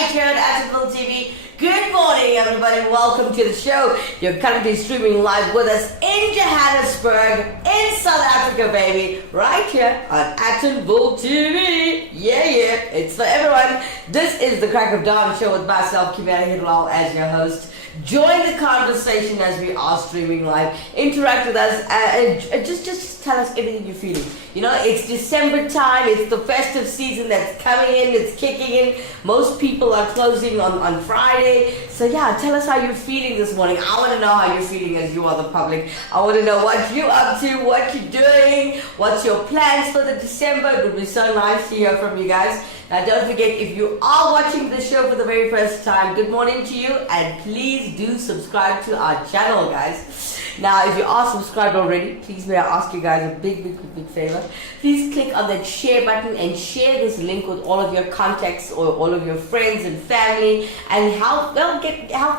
right here at Heeralal TV. Good morning, everybody. Welcome to the show. You're currently streaming live with us in Johannesburg, in South Africa, baby. Right here on Heeralal TV. Yeah, it's for everyone. This is the Crack of Dawn show with myself, Kimera, Heeralal, as your host. Join the conversation as we are streaming live. Interact with us and just tell us everything you're feeling. You know, it's December time. It's the festive season that's coming in. It's kicking in. Most people are closing on Friday. So yeah, tell us how you're feeling this morning. I want to know how you're feeling as you are the public. I want to know what you're up to, what you're doing, what's your plans for the December. It would be so nice to hear from you guys. Now don't forget, if you are watching the show for the very first time, good morning to you, and please do subscribe to our channel, guys. Now if you are subscribed already, please may I ask you guys a big favor. Please click on that share button and share this link with all of your contacts or all of your friends and family, and help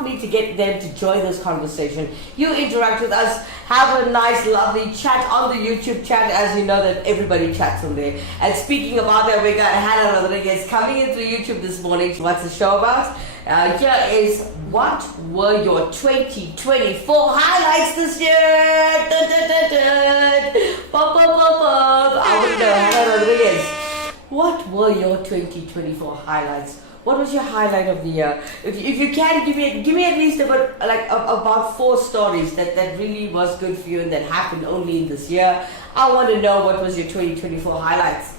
me to get them to join this conversation. You interact with us, have a nice lovely chat on the YouTube chat, as you know that everybody chats on there. And speaking about that, we got Hannah Rodriguez coming in through YouTube this morning. What's the show about? Here is what were your 2024 highlights this year? Pop, pop, pop, pop. I want to know, Hannah Rodriguez, what were your 2024 highlights? What was your highlight of the year? If you can, give me at least about 4 stories that really was good for you and that happened only in this year. I want to know what was your 2024 highlights.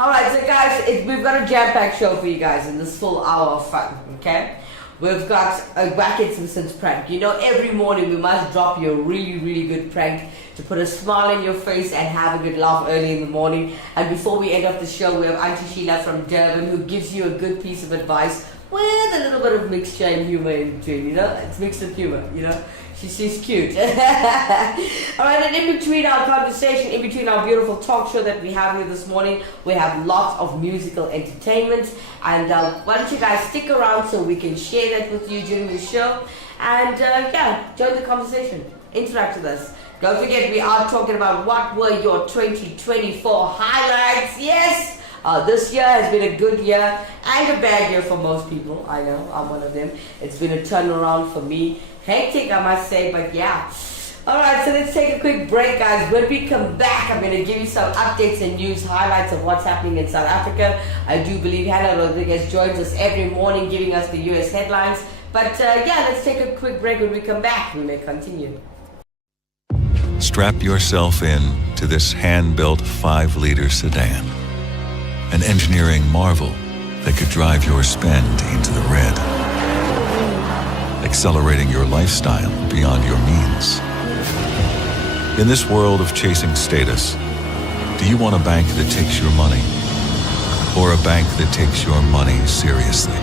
Alright, so guys, we've got a jam-packed show for you guys in this full hour of fun, okay? We've got a Bracket Simpsons prank. You know, every morning we must drop you a really good prank to put a smile on your face and have a good laugh early in the morning. And before we end off the show, we have Auntie Sheila from Durban, who gives you a good piece of advice with a little bit of mixture and humor in between, you know? It's mixed with humor, you know? She's cute. Alright, and in between our conversation, in between our beautiful talk show that we have here this morning, we have lots of musical entertainment. And why don't you guys stick around so we can share that with you during the show. And yeah, join the conversation. Interact with us. Don't forget, we are talking about what were your 2024 highlights. Yes! This year has been a good year and a bad year for most people. I know, I'm one of them. It's been a turnaround for me. Hectic, I must say, but yeah. Alright, so let's take a quick break, guys. When we come back, I'm going to give you some updates and news highlights of what's happening in South Africa. I do believe Hannah Rodriguez joins us every morning giving us the US headlines. But yeah, let's take a quick break. When we come back, we may continue. Strap yourself in to this hand-built 5-liter sedan. An engineering marvel that could drive your spend into the red, accelerating your lifestyle beyond your means. In this world of chasing status, do you want a bank that takes your money, or a bank that takes your money seriously?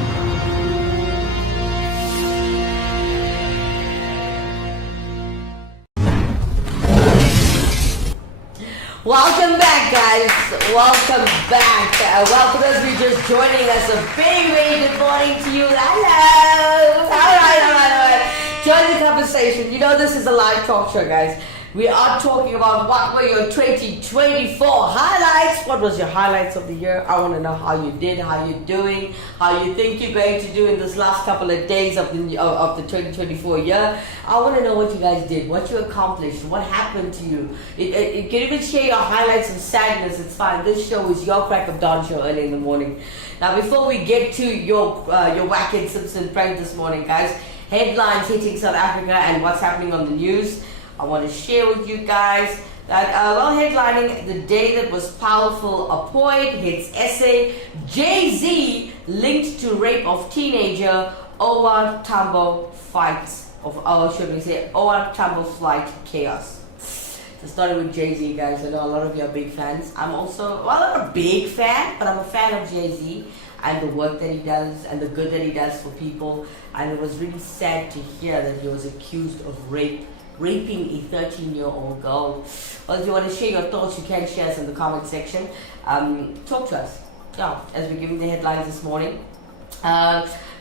Welcome back, guys. Welcome back. Well, for those of you just joining us, a very good morning to you. Hello. All right. Join the conversation. You know, this is a live talk show, guys. We are talking about what were your 2024 highlights. What was your highlights of the year? I want to know how you did, how you're doing, how you think you're going to do in this last couple of days of the 2024 year. I want to know what you guys did, what you accomplished, what happened to you. You can even share your highlights of sadness. It's fine. This show is your Crack of Dawn show early in the morning. Now, before we get to your Wacken Simpson prank this morning, guys, headlines hitting South Africa and what's happening on the news. I want to share with you guys that, headlining the day that was powerful, a poet hits essay, Jay-Z linked to rape of teenager, Owa Tambo fights, Owa Tambo flight chaos. So started with Jay-Z, guys. I know a lot of you are big fans. I'm also, not a big fan, but I'm a fan of Jay-Z and the work that he does and the good that he does for people. And it was really sad to hear that he was accused of raping a 13-year-old girl. Well, if you want to share your thoughts, you can share us in the comment section. Talk to us. Yeah, as we're giving the headlines this morning.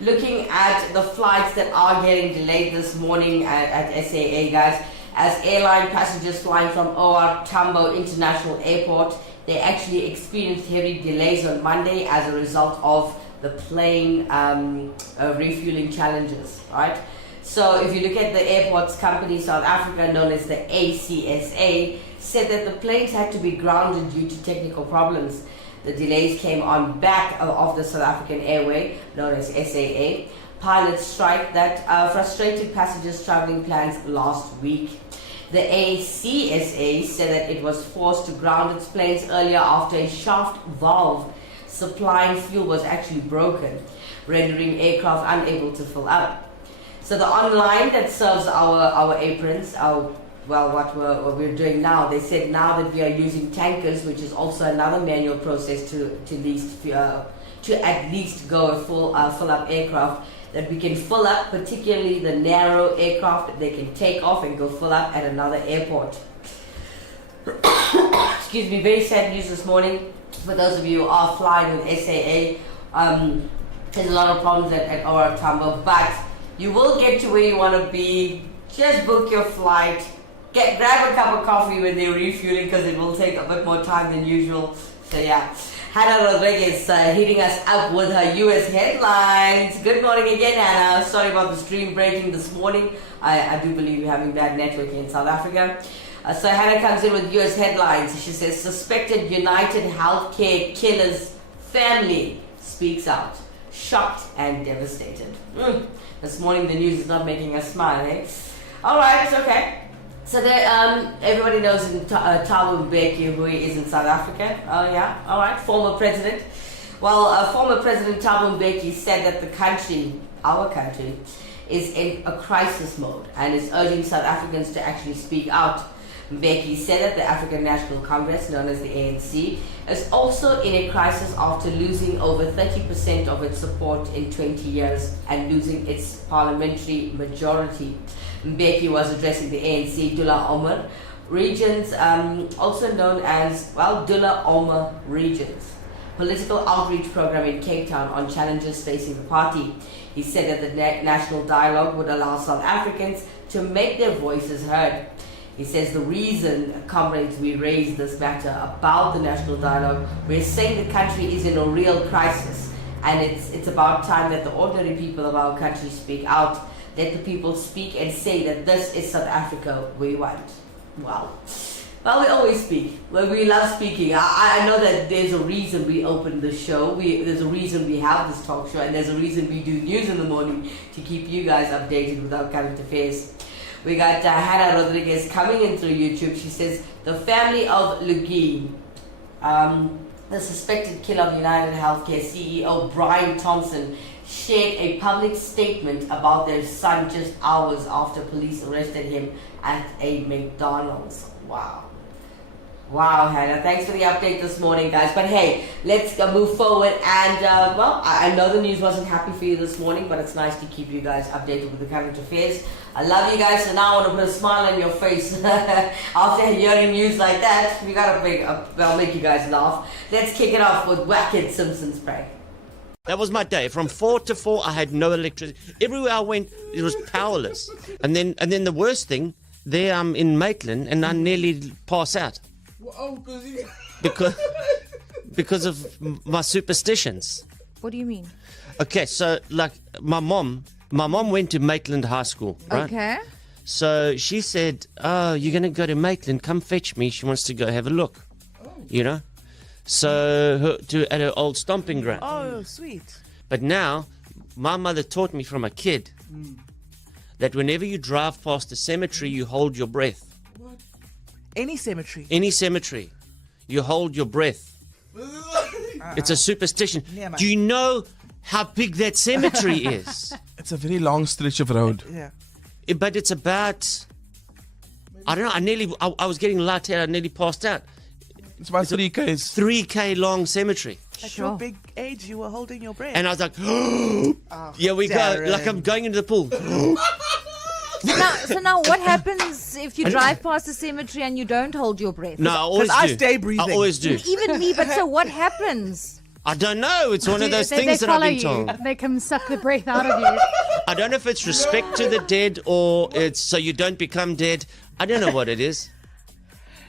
Looking at the flights that are getting delayed this morning at SAA, guys. As airline passengers flying from OR Tambo International Airport, they actually experienced heavy delays on Monday as a result of the plane refueling challenges, right? So if you look at the airports company South Africa, known as the ACSA, said that the planes had to be grounded due to technical problems. The delays came on back of the South African Airway, known as SAA, pilot strike that frustrated passengers' traveling plans last week. The ACSA said that it was forced to ground its planes earlier after a shaft valve supplying fuel was actually broken, rendering aircraft unable to fill up. So the online that serves our aprons, what we're doing now, they said now that we are using tankers, which is also another manual process to at least go a fill up aircraft, that we can fill up, particularly the narrow aircraft, they can take off and go fill up at another airport. Excuse me, very sad news this morning for those of you who are flying with SAA. There's a lot of problems at OR Tambo, but you will get to where you want to be. Just book your flight. Grab a cup of coffee when they're refueling, because it will take a bit more time than usual. So yeah, Hannah Rodriguez hitting us up with her US headlines. Good morning again, Hannah. Sorry about the stream breaking this morning. I do believe you're having bad networking in South Africa. So Hannah comes in with US headlines. She says, suspected United Healthcare killer's family speaks out. Shocked and devastated. This morning the news is not making us smile, eh? Alright, it's okay. So there, everybody knows Thabo Mbeki, who he is in South Africa. Oh yeah, alright, former president. Well, former President Thabo Mbeki said that the country, our country, is in a crisis mode and is urging South Africans to actually speak out. Mbeki said that the African National Congress, known as the ANC, is also in a crisis after losing over 30% of its support in 20 years and losing its parliamentary majority. Mbeki was addressing the ANC Dullah Omar regions, also known as, Dullah Omar regions, political outreach program in Cape Town on challenges facing the party. He said that the national dialogue would allow South Africans to make their voices heard. He says the reason, comrades, we raise this matter about the national dialogue, we're saying the country is in a real crisis, and it's about time that the ordinary people of our country speak out. Let the people speak and say that this is South Africa we want. Well, we always speak. Well, we love speaking. I know that there's a reason we open the show. There's a reason we have this talk show, and there's a reason we do news in the morning to keep you guys updated with our current affairs. We got Hannah Rodriguez coming in through YouTube. She says, the family of Lugi, the suspected killer of United Healthcare CEO Brian Thompson, shared a public statement about their son just hours after police arrested him at a McDonald's. Wow, Hannah, thanks for the update this morning, guys. But hey, let's move forward. And I know the news wasn't happy for you this morning, but it's nice to keep you guys updated with the current affairs. I love you guys, so now I want to put a smile on your face after hearing news like that. We gotta make you guys laugh. Let's kick it off with Wackett Simpson's prank. That was my day. From 4 to 4, I had no electricity. Everywhere I went, it was powerless. And then the worst thing, there I'm in Maitland, and I nearly pass out. Because of my superstitions. What do you mean? Okay, so like my mom went to Maitland High School, right? Okay. So she said, "Oh, you're gonna go to Maitland? Come fetch me." She wants to go have a look. You know. So at her old stomping ground. Oh, sweet. But now, my mother taught me from a kid that whenever you drive past a cemetery, you hold your breath. Any cemetery. Any cemetery, you hold your breath. It's a superstition. Yeah, man. Do you know how big that cemetery is? It's a very long stretch of road. Yeah. But it's about, I don't know, I was getting lightheaded, I nearly passed out. It's about 3 Ks. 3K long cemetery. At Sure. your big age, you were holding your breath. And I was like, here we go, Darren. like I'm going into the pool. So now what happens if you drive past the cemetery and you don't hold your breath? No, I always do. I stay breathing. I always do. Even me, but so what happens? I don't know. It's one of those things that I've been told. They can suck the breath out of you. I don't know if it's respect to the dead or it's so you don't become dead. I don't know what it is.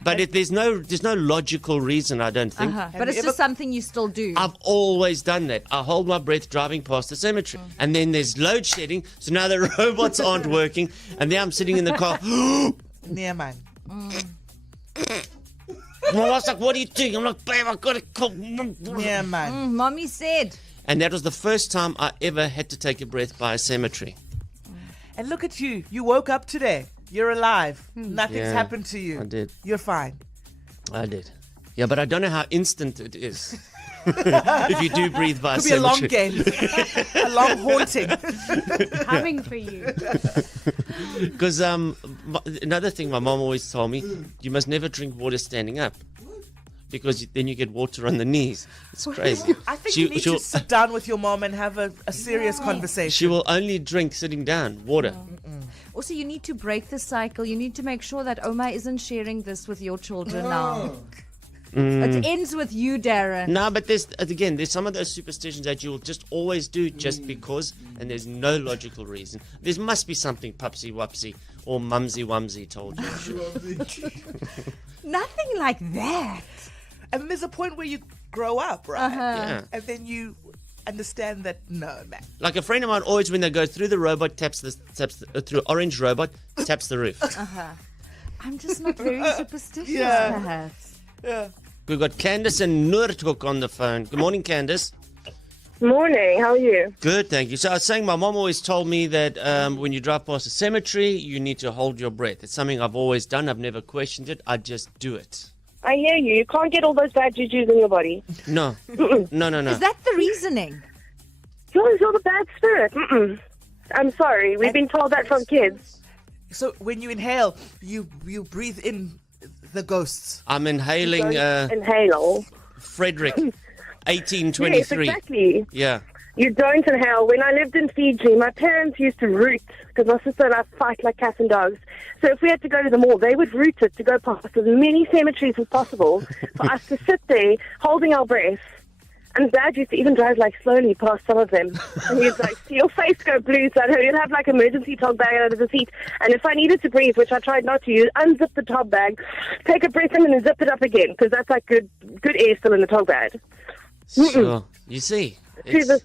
But there's no logical reason, I don't think. But it's just something you still do. I've always done that. I hold my breath driving past the cemetery. And then there's load shedding, so now the robots aren't working, and then I'm sitting in the car. Yeah, man. My wife's like, what are you doing? I'm like, babe, I've got to call. Yeah, man. Mommy said. And that was the first time I ever had to take a breath by a cemetery. And look at you. You woke up today. You're alive. Nothing's Yeah, happened to you. I did. You're fine. I did. Yeah, but I don't know how instant it is. If you do breathe by Could a be a long cemetery. game. A long haunting. Coming for you. Because another thing my mom always told me, you must never drink water standing up. Because then you get water on the knees. It's crazy. I think you need to sit down with your mom and have a serious conversation. She will only drink sitting down, water. Also, you need to break the cycle. You need to make sure that Oma isn't sharing this with your children now. It ends with you, Darren. No, but there's some of those superstitions that you'll just always do just because, and there's no logical reason. There must be something Pupsy Wupsy or Mumsy Wumsy told you. Nothing like that. And there's a point where you grow up, right? Yeah. And then you understand that, no, man. Like a friend of mine always, when they go through the robot, through orange robot, taps the roof. I'm just not very superstitious, Yeah. perhaps. Yeah. We've got Candice and Nurtuk on the phone. Good morning, Candice. Morning, how are you? Good, thank you. So I was saying my mom always told me that when you drive past a cemetery, you need to hold your breath. It's something I've always done. I've never questioned it. I just do it. I hear you. You can't get all those bad jujus in your body. No. No. Is that the reasoning? You're the bad spirit. I'm sorry. We've been told that from kids. So when you inhale, you breathe in the ghosts. I'm inhaling Inhale. Frederick, 1823. Yes, exactly. Yeah. You don't inhale. When I lived in Fiji, my parents used to root, because my sister and I fight like cats and dogs. So if we had to go to the mall, they would root it to go past as many cemeteries as possible for us to sit there holding our breath. And Dad used to even drive like slowly past some of them. And he'd like, see your face go blue, son. He'd have like emergency top bag under the seat. And if I needed to breathe, which I tried not to use, unzip the top bag, take a breath in and then zip it up again, because that's like good air still in the top bag. So, you see. To this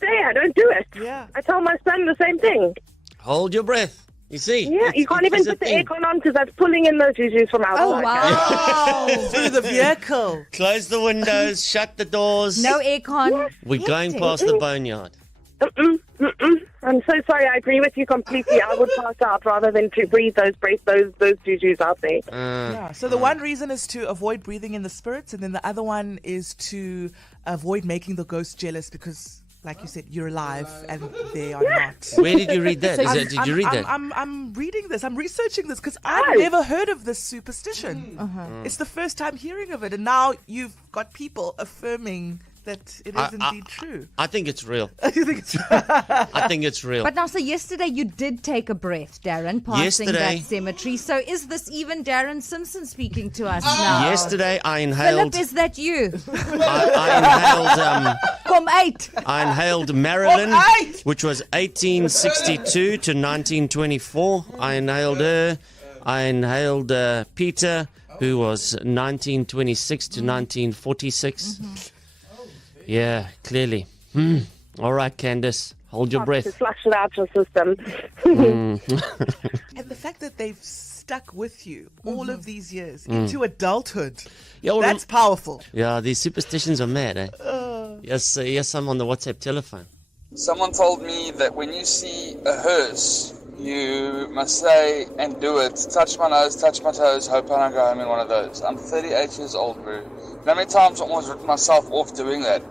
day, I don't do it. Yeah. I tell my son the same thing. Hold your breath. You see. Yeah, you can't even put the aircon on because that's pulling in those jujus from outside. Oh, wow. Through the vehicle. Close the windows, shut the doors. No aircon. We're going past the boneyard. I'm so sorry. I agree with you completely. I would pass out rather than to breathe those jujus out there. Yeah. So the one reason is to avoid breathing in the spirits, and then the other one is to avoid making the ghosts jealous because, like you said, you're alive and they are not. Where did you read that? Did you read that? I'm reading this. I'm researching this because I've never heard of this superstition. It's the first time hearing of it, and now you've got people affirming that it is indeed true. I think it's real. You think it's I think it's real. But now, so yesterday you did take a breath, Darren, passing that cemetery. So is this even Darren Simpson speaking to us now? Yesterday I inhaled. Philip, is that you? I inhaled Marilyn, which was 1862 to 1924. I inhaled her. I inhaled Peter, who was 1926 to 1946. Yeah, clearly. All right, Candice, hold your To breath. flush it out your system. And the fact that they've stuck with you all of these years into adulthood, Yeah, well, that's powerful. Yeah, these superstitions are mad, eh? Yes, I'm on the WhatsApp telephone. Someone told me that when you see a hearse, you must say and do it, touch my nose, touch my toes, hope I don't go home in one of those. I'm 38 years old, bro. How many times I almost ripped myself off doing that?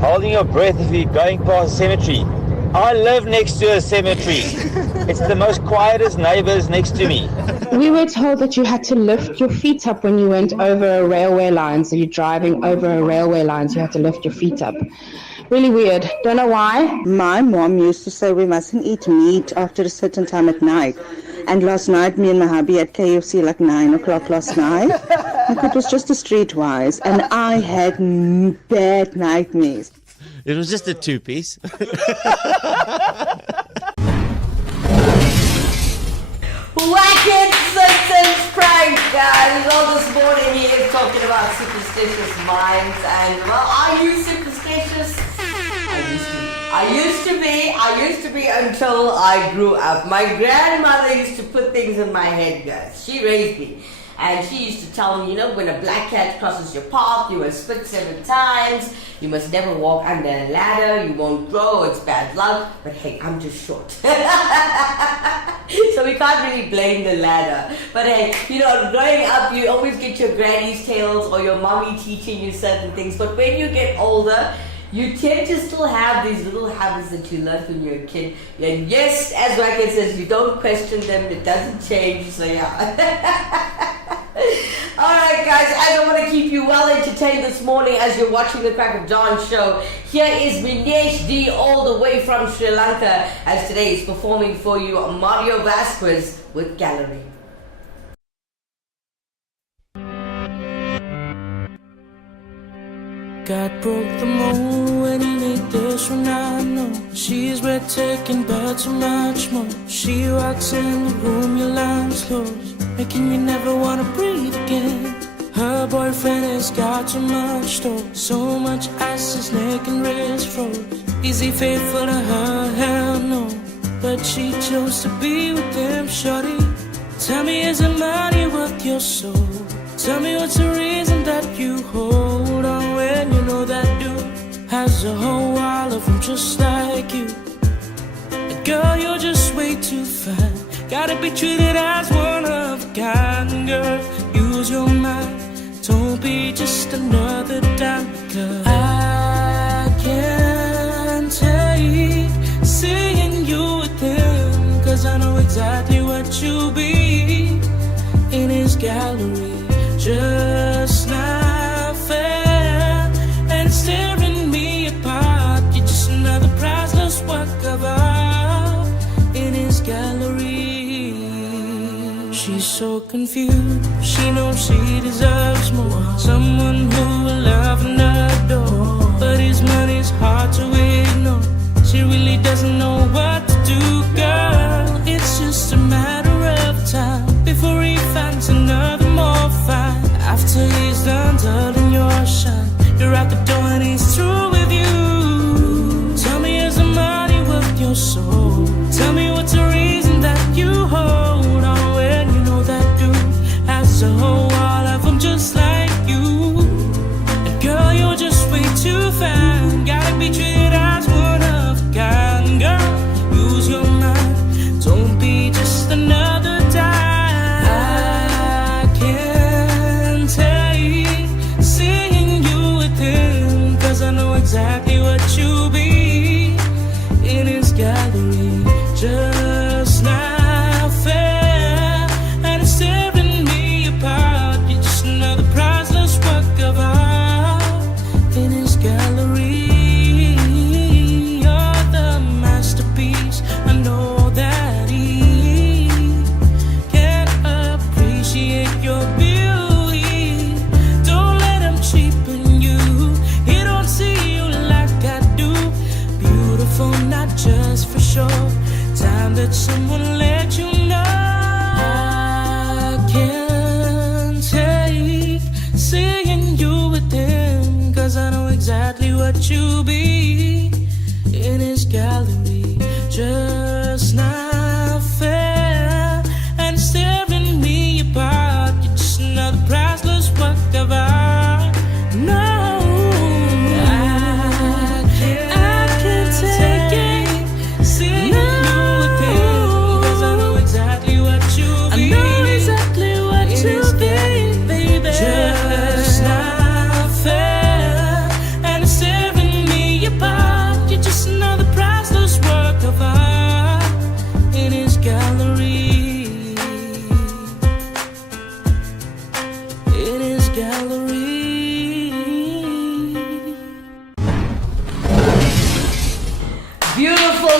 Holding your breath if you're going past a cemetery. I live next to a cemetery. It's the most quietest neighbors next to me. We were told that you had to lift your feet up when you went over a railway line. So you're driving over a railway line, so you have to lift your feet up. Really weird. Don't know why. My mom used to say we mustn't eat meat after a certain time at night. And last night, me and my hubby had KFC like 9 o'clock last night. And it was just a streetwise. And I had bad nightmares. It was just a two-piece. Whack it, Simpsons prank, guys. All this me until I grew up. My grandmother used to put things in my head, guys. She raised me. And she used to tell me, when a black cat crosses your path, you must spit 7 times. You must never walk under a ladder. You won't grow. It's bad luck. But hey, I'm just short. So we can't really blame the ladder. But hey, growing up, you always get your granny's tales or your mommy teaching you certain things. But when you get older, you tend to still have these little habits that you learned when you were a kid. And yes, as Racket says, you don't question them. It doesn't change. So yeah. Alright guys, I don't want to keep you well entertained this morning as you're watching the Crack of Dawn show. Here is Minesh D all the way from Sri Lanka as today is performing for you Mario Vasquez with Gallery. God broke the mold when he made this one, I know. She's breathtaking but so much more. She walks in the room, your lines close, making me never wanna breathe again. Her boyfriend has got too much though, so much ice, his neck and wrist froze. Is he faithful to her? Hell no, but she chose to be with him, shorty. Tell me, is it money worth your soul? Tell me what's the reason that you hold on when you know that dude has a whole wall of them just like you. And girl, you're just way too fine. Gotta be treated as one of a kind, girl. Use your mind, don't be just another dime. Because I can't take seeing you with him, cause I know exactly what you'll be in his gallery. Just not fair, and it's tearing me apart. You're just another priceless work of art in his gallery. She's so confused, she knows she deserves more. Someone who will love and adore, but his money's hard to ignore. She really doesn't know what to do, girl. It's just a matter of time before he finds another more fine. After he's done dulling your shine, you're out the door and he's through with you. Tell me, is the money worth your soul? Tell me what's the reason that you hold on when you know that dude has a whole wall of them just like you. And girl, you're just way too fine. Gotta be treated as one of a kind, girl. Use your mind, don't be just another dime. I know exactly what you'll be in his gallery. Just not fair, and it's tearing me apart. You're just another priceless work of art in his gallery. You're the masterpiece. I know that he can't appreciate your beauty. Don't let him cheapen you. Not just for sure. Time that someone let you know. I can't take seeing you with him, cause I know exactly what you'll be in his gallery. Just not fair, and it's tearing me apart. You're just another priceless work of art. No,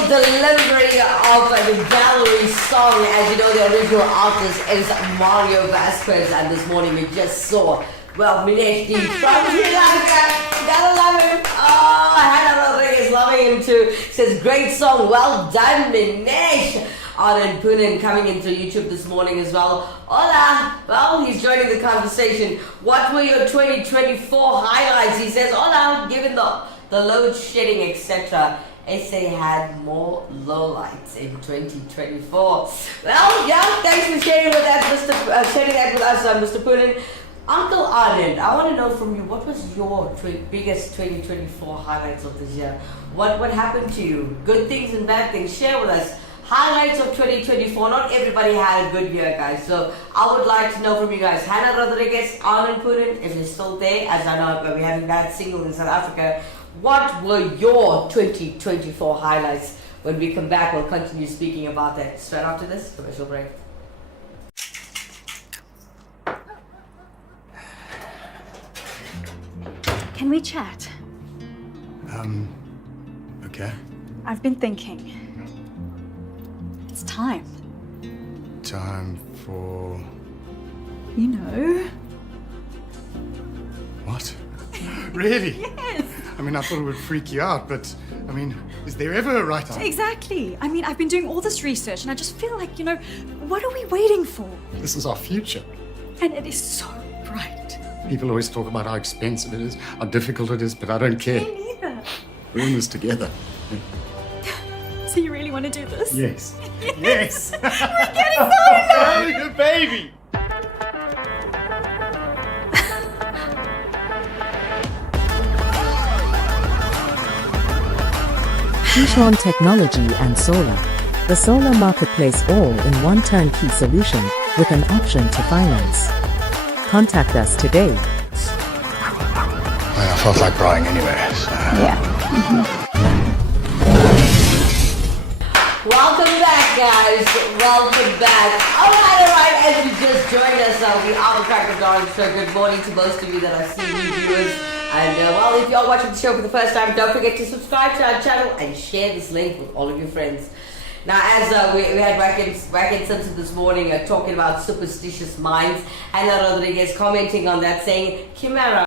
delivery of the gallery song. As you know, the original artist is Mario Vasquez, and this morning we just saw, well, Minesh D from Sri Lanka. Gotta love him. Oh, Hannah Rodriguez loving him too. Says, great song, well done, Minesh. Arden Poonen coming into YouTube this morning as well. Hola. Well, he's joining the conversation. What were your 2024 highlights? He says, hola, given the load shedding, etc. SA had more lowlights in 2024. Well, yeah, thanks for sharing with us, Mr. Poonen. Uncle Arnold, I want to know from you, what was your biggest 2024 highlights of this year? What happened to you? Good things and bad things. Share with us. Highlights of 2024. Not everybody had a good year, guys. So I would like to know from you guys. Hannah Rodriguez, Arnold Poonen, if you're still there, as I know we're having that single in South Africa. What were your 2024 highlights? When we come back, we'll continue speaking about that straight after this commercial break. Can we chat? Okay. I've been thinking. It's time. Time for... You know. What? Really? Yes. I mean, I thought it would freak you out, but, I mean, is there ever a right time? Exactly. I mean, I've been doing all this research and I just feel like, what are we waiting for? This is our future. And it is so bright. People always talk about how expensive it is, how difficult it is, but I don't care. Me neither. We're in this together. So you really want to do this? Yes. Yes. We're getting so Having a baby. Keyshawn Technology and Solar. The solar marketplace all in one turnkey solution with an option to finance. Contact us today. I felt like crying anyway. So. Yeah. Welcome back, guys. Welcome back. All right. As you just joined us, we are the Crack of Dawn Show. Good morning to most of you that are seeing new viewers. And well, if you're watching the show for the first time, don't forget to subscribe to our channel and share this link with all of your friends. Now, as we had Wacken Simpson this morning talking about superstitious minds, Hannah Rodriguez commenting on that, saying, Kimera